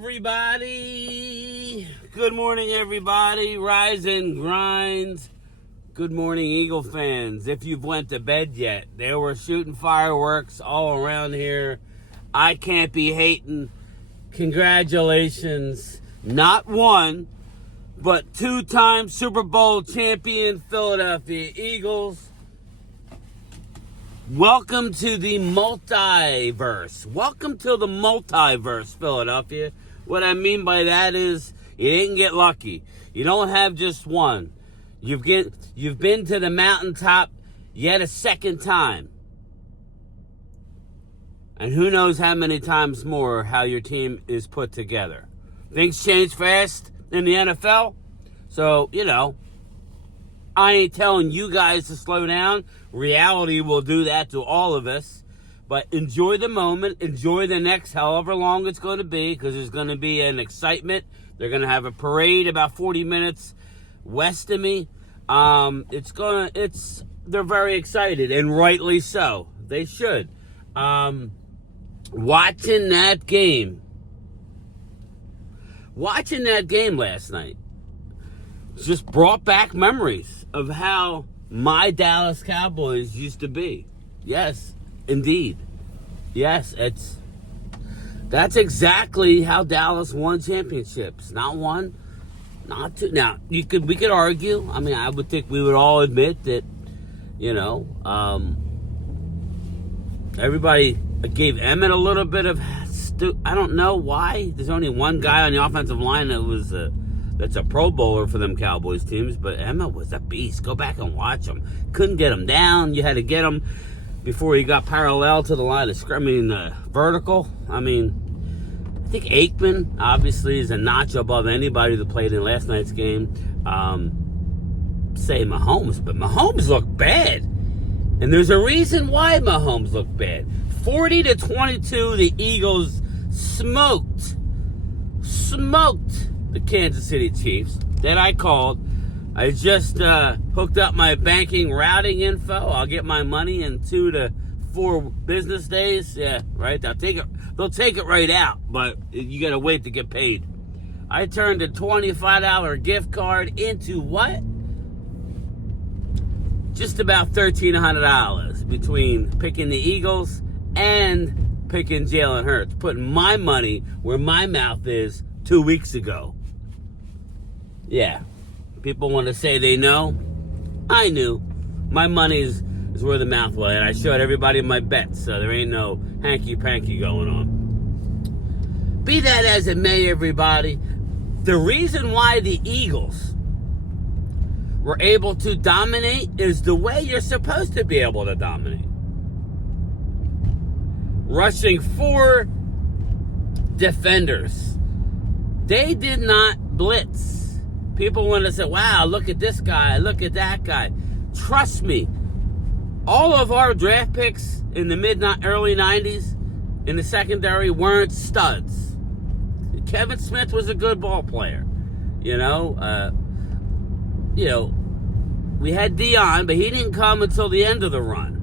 everybody. Good morning, everybody. Rise and grind. Good morning, Eagle fans. If you've went to bed yet, they were shooting fireworks all around here. I can't be hating. Congratulations. Not one, but two-time Super Bowl champion Philadelphia Eagles. Welcome to the multiverse. Welcome to the multiverse, Philadelphia. What I mean by that is you didn't get lucky. You don't have just one. You've been to the mountaintop yet a second time. And who knows how many times more how your team is put together. Things change fast in the NFL. So, I ain't telling you guys to slow down. Reality will do that to all of us. But enjoy the moment. Enjoy the next however long it's going to be, because there's going to be an excitement. They're going to have a parade about 40 minutes west of me. They're very excited, and rightly so. They should. Watching that game last night just brought back memories of how my Dallas Cowboys used to be. Yes, indeed. Yes, that's exactly how Dallas won championships. Not one, not two. Now, we could argue. I mean, I would think we would all admit that, everybody gave Emmett a little bit of I don't know why. There's only one guy on the offensive line that's a Pro Bowler for them Cowboys teams, but Emmett was a beast. Go back and watch him. Couldn't get him down. You had to get him before he got parallel to the line of scrimmage, vertical. I think Aikman obviously is a notch above anybody that played in last night's game. Say Mahomes, but Mahomes looked bad. And there's a reason why Mahomes looked bad. 40-22, the Eagles smoked the Kansas City Chiefs that I called. I just hooked up my banking routing info. I'll get my money in 2 to 4 business days. Yeah, right. They'll take it right out, but you got to wait to get paid. I turned a $25 gift card into what? Just about $1,300 between picking the Eagles and picking Jalen Hurts. Putting my money where my mouth is 2 weeks ago. Yeah. People want to say they know. I knew. My money is where the mouth was. And I showed everybody my bets. So there ain't no hanky-panky going on. Be that as it may, everybody. The reason why the Eagles were able to dominate is the way you're supposed to be able to dominate. Rushing 4 defenders. They did not blitz. People want to say, wow, look at this guy, look at that guy. Trust me, all of our draft picks in the early 90s in the secondary weren't studs. Kevin Smith was a good ball player. We had Dion, but he didn't come until the end of the run.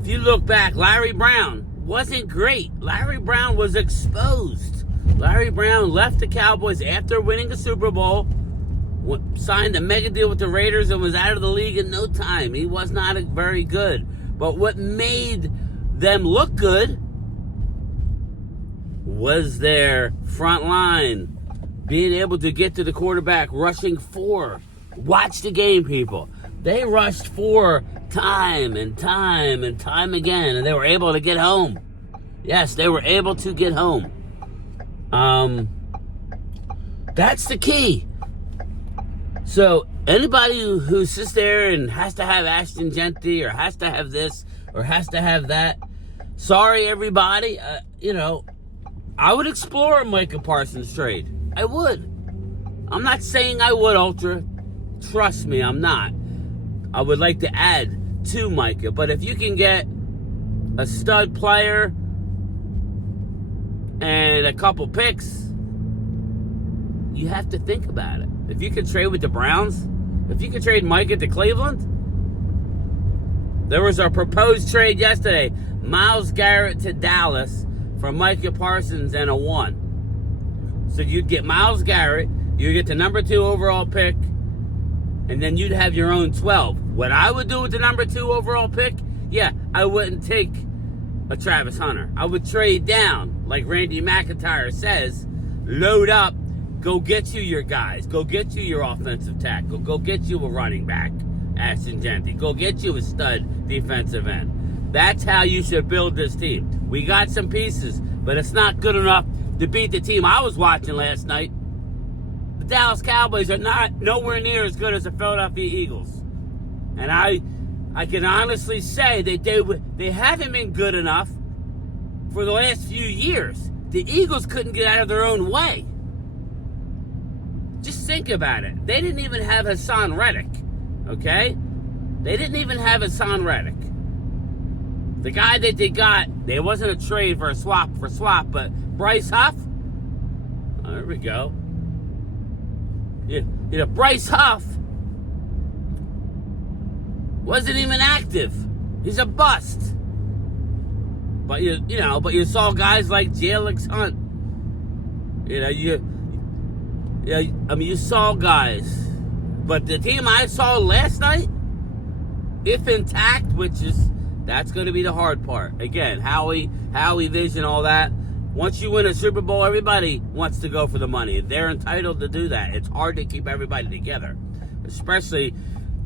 If you look back, Larry Brown wasn't great. Larry Brown was exposed. Larry Brown left the Cowboys after winning the Super Bowl, signed a mega deal with the Raiders, and was out of the league in no time. He was not very good. But what made them look good was their front line, being able to get to the quarterback, rushing 4. Watch the game, people. They rushed 4 time and time and time again, and they were able to get home. Yes, they were able to get home. That's the key. So anybody who sits there and has to have Ashton Genty or has to have this or has to have that, sorry, everybody. I would explore a Micah Parsons trade. I would. I'm not saying I would, Ultra. Trust me, I'm not. I would like to add to Micah. But if you can get a stud player and a couple picks, you have to think about it. If you could trade with the Browns, if you could trade Micah to Cleveland, there was a proposed trade yesterday. Myles Garrett to Dallas for Micah Parsons and a 1. So you'd get Myles Garrett, you get the number 2 overall pick, and then you'd have your own 12. What I would do with the number 2 overall pick, yeah, I wouldn't take a Travis Hunter. I would trade down, like Randy McIntyre says, load up, go get you your guys, go get you your offensive tackle, go get you a running back, Ashton Jeanty, go get you a stud defensive end. That's how you should build this team. We got some pieces, but it's not good enough to beat the team I was watching last night. The Dallas Cowboys are nowhere near as good as the Philadelphia Eagles. And I can honestly say that they haven't been good enough for the last few years. The Eagles couldn't get out of their own way. Just think about it. They didn't even have Hassan Reddick, okay? They didn't even have Hassan Reddick. The guy that they got, there wasn't a trade for swap, but Bryce Huff, oh, there we go. Bryce Huff wasn't even active. He's a bust. But you saw guys like Jalix Hunt. You saw guys. But the team I saw last night, if intact, that's going to be the hard part. Again, Howie Vision, all that. Once you win a Super Bowl, everybody wants to go for the money. They're entitled to do that. It's hard to keep everybody together, especially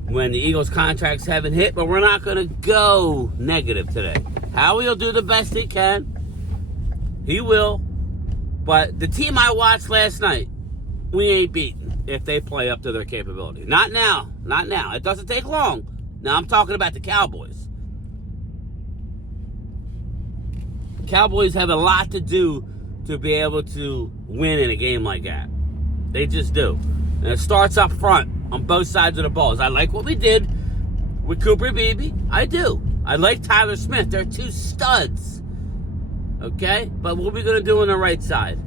when the Eagles' contracts haven't hit, but we're not going to go negative today. Howie will do the best he can. He will. But the team I watched last night, we ain't beaten if they play up to their capability. Not now. Not now. It doesn't take long. Now I'm talking about the Cowboys. The Cowboys have a lot to do to be able to win in a game like that. They just do. And it starts up front on both sides of the balls. I like what we did with Cooper Beebe. I do. I like Tyler Smith. They're 2 studs. Okay? But what are we going to do on the right side?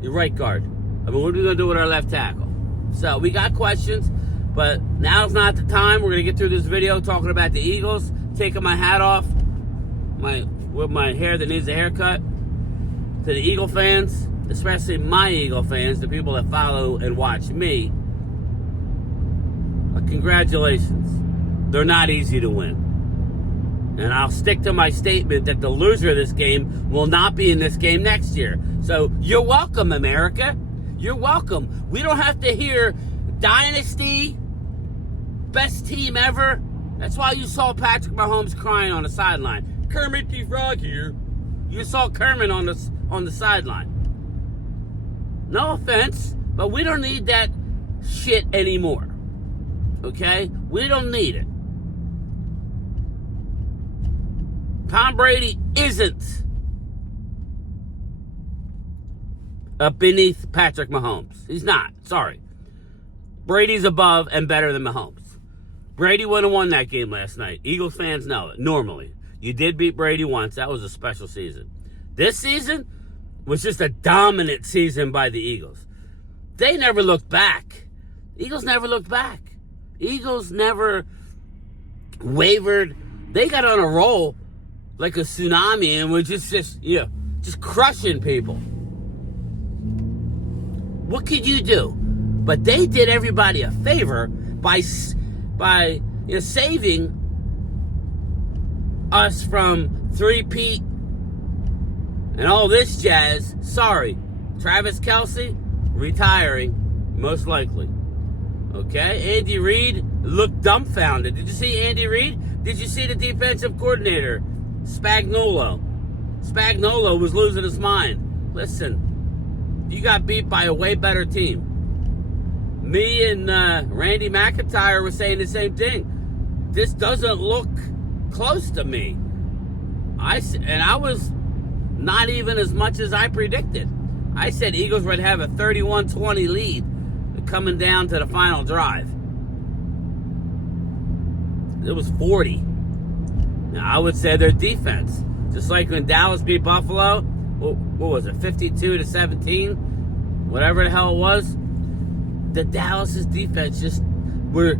Your right guard. What are we going to do with our left tackle? So, we got questions, but now's not the time. We're going to get through this video talking about the Eagles, taking my hat off, with my hair that needs a haircut. To the Eagle fans, especially my Eagle fans, the people that follow and watch me, congratulations. They're not easy to win. And I'll stick to my statement that the loser of this game will not be in this game next year. So you're welcome, America. You're welcome. We don't have to hear dynasty, best team ever. That's why you saw Patrick Mahomes crying on the sideline. Kermit the Frog here. You saw Kermit on the sideline. No offense, but we don't need that shit anymore. Okay? We don't need it. Tom Brady isn't beneath Patrick Mahomes. He's not. Sorry. Brady's above and better than Mahomes. Brady would have won that game last night. Eagles fans know it. Normally. You did beat Brady once. That was a special season. This season was just a dominant season by the Eagles. They never looked back. Eagles never looked back. Eagles never wavered. They got on a roll like a tsunami and were just crushing people. What could you do? But they did everybody a favor by saving us from three-peat and all this jazz. Sorry, Travis Kelce retiring, most likely. Okay, Andy Reid looked dumbfounded. Did you see Andy Reid? Did you see the defensive coordinator, Spagnuolo? Spagnuolo was losing his mind. Listen, you got beat by a way better team. Me and Randy McIntyre were saying the same thing. This doesn't look close to me. I was not even as much as I predicted. I said Eagles would have a 31-20 lead coming down to the final drive. It was 40. Now, I would say their defense, just like when Dallas beat Buffalo, what was it, 52-17? Whatever the hell it was. The Dallas's defense just were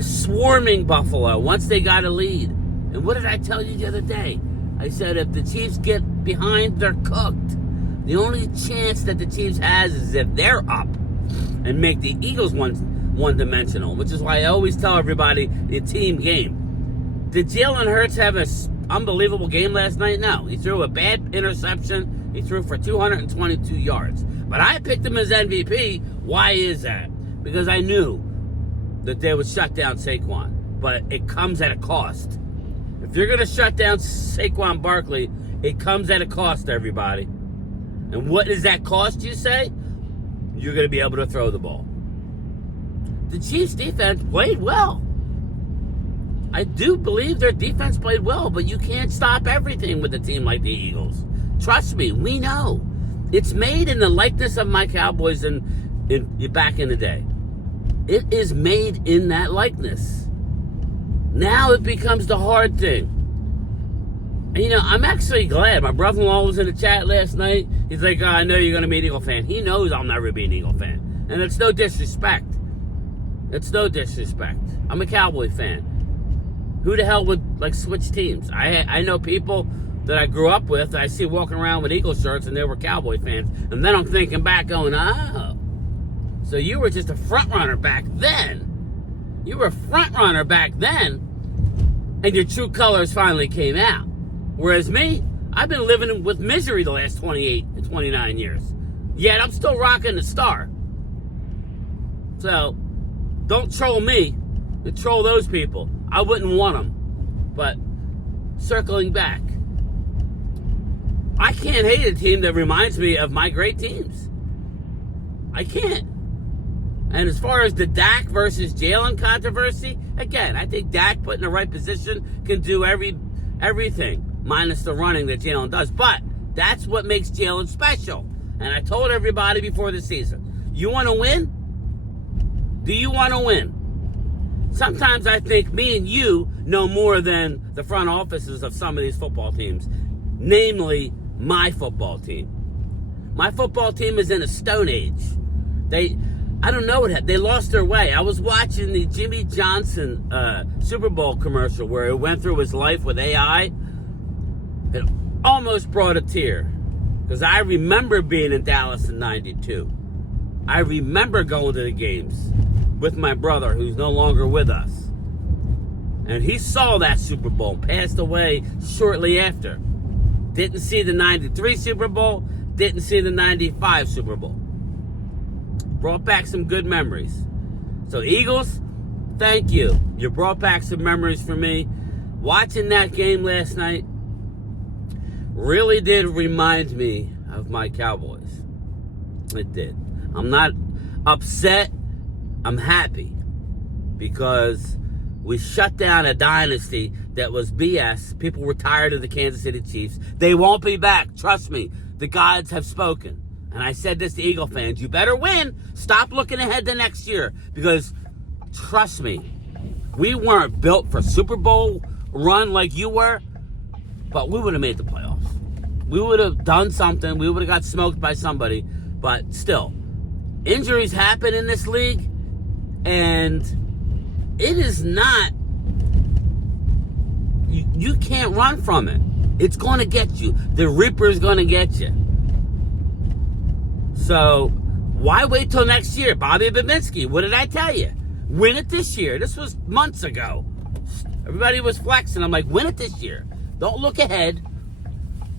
swarming Buffalo once they got a lead. And what did I tell you the other day? I said if the Chiefs get behind, they're cooked. The only chance that the Chiefs has is if they're up and make the Eagles one-dimensional, which is why I always tell everybody the team game. Did Jalen Hurts have an unbelievable game last night? No. He threw a bad interception. He threw for 222 yards. But I picked him as MVP. Why is that? Because I knew that they would shut down Saquon. But it comes at a cost. If you're going to shut down Saquon Barkley, it comes at a cost to everybody. And what does that cost, you say? You're going to be able to throw the ball. The Chiefs' defense played well. I do believe their defense played well, but you can't stop everything with a team like the Eagles. Trust me, we know. It's made in the likeness of my Cowboys back in the day. It is made in that likeness. Now it becomes the hard thing. And, I'm actually glad. My brother-in-law was in the chat last night. He's like, I know you're going to be an Eagle fan. He knows I'll never be an Eagle fan. And it's no disrespect. It's no disrespect. I'm a Cowboy fan. Who the hell would, switch teams? I know people that I grew up with that I see walking around with Eagle shirts and they were Cowboy fans. And then I'm thinking back going, oh, so you were just a front runner back then. You were a front runner back then. And your true colors finally came out. Whereas me, I've been living with misery the last 28 and 29 years. Yet I'm still rocking the star. So, don't troll me. And troll those people. I wouldn't want them. But, circling back. I can't hate a team that reminds me of my great teams. I can't. And as far as the Dak versus Jalen controversy, again, I think Dak put in the right position can do everything. Minus the running that Jalen does. But that's what makes Jalen special. And I told everybody before the season, you want to win? Do you want to win? Sometimes I think me and you know more than the front offices of some of these football teams. Namely, my football team. My football team is in a stone age. I don't know what they lost their way. I was watching the Jimmy Johnson Super Bowl commercial where he went through his life with AI. It almost brought a tear because I remember being in Dallas in '92. I remember going to the games with my brother who's no longer with us. And he saw that Super Bowl, passed away shortly after. Didn't see the '93 Super Bowl, didn't see the '95 Super Bowl. Brought back some good memories. So Eagles, thank you. You brought back some memories for me. Watching that game last night really did remind me of my Cowboys. It did. I'm not upset. I'm happy because we shut down a dynasty that was BS. People were tired of the Kansas City Chiefs. They won't be back. Trust me. The gods have spoken. And I said this to Eagle fans. You better win. Stop looking ahead to next year. Because, trust me, we weren't built for Super Bowl run like you were. But we would have made the playoffs. We would have done something. We would have got smoked by somebody. But still, injuries happen in this league. And it is not... You can't run from it. It's going to get you. The Reaper's going to get you. So, why wait till next year? Bobby Babinski, what did I tell you? Win it this year. This was months ago. Everybody was flexing. I'm like, win it this year. Don't look ahead.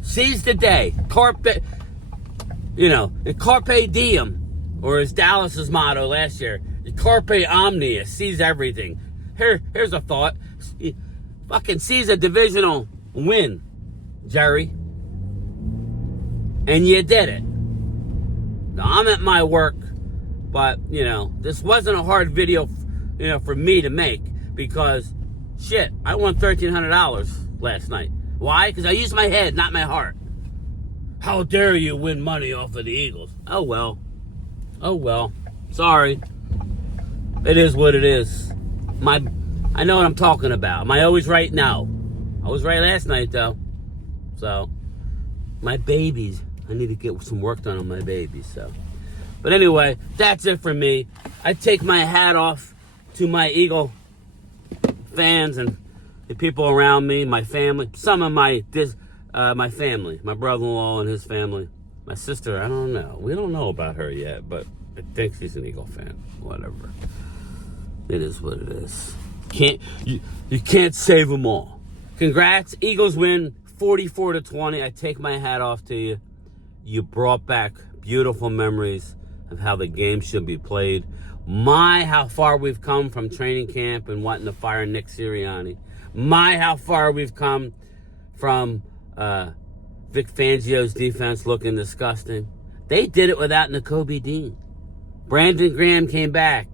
Seize the day. Carpe diem. Or as Dallas's motto last year, Carpe omnia. Seize everything. Here's a thought. Fucking seize a divisional win, Jerry. And you did it. Now, I'm at my work, but, this wasn't a hard video, for me to make because, shit, I won $1,300 last night. Why? Because I used my head, not my heart. How dare you win money off of the Eagles? Oh, well. Sorry. It is what it is. I know what I'm talking about. Am I always right? No. I was right last night, though. So, my babies... I need to get some work done on my babies, so. But anyway, that's it for me. I take my hat off to my Eagle fans and the people around me, my family, some of my My family, my brother-in-law and his family. My sister, I don't know. We don't know about her yet, but I think she's an Eagle fan. Whatever. It is what it is. You can't save them all. Congrats. Eagles win 44-20. I take my hat off to you. You brought back beautiful memories of how the game should be played. How far we've come from training camp and wanting to fire Nick Sirianni. How far we've come from Vic Fangio's defense looking disgusting. They did it without Nakobe Dean. Brandon Graham came back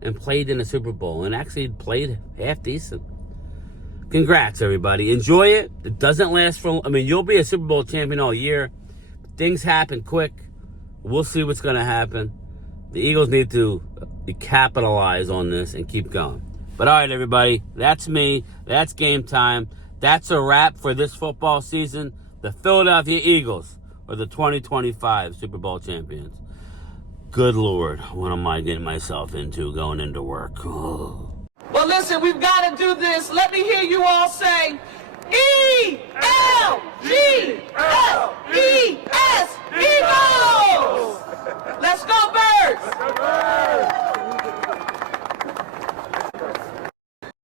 and played in a Super Bowl and actually played half decent. Congrats, everybody. Enjoy it. It doesn't last you'll be a Super Bowl champion all year. Things happen quick. We'll see what's going to happen. The Eagles need to capitalize on this and keep going. But all right, everybody, that's me. That's game time. That's a wrap for this football season. The Philadelphia Eagles are the 2025 Super Bowl champions. Good Lord, what am I getting myself into going into work? Oh. Well, listen, we've got to do this. Let me hear you all say, E-L-G-S.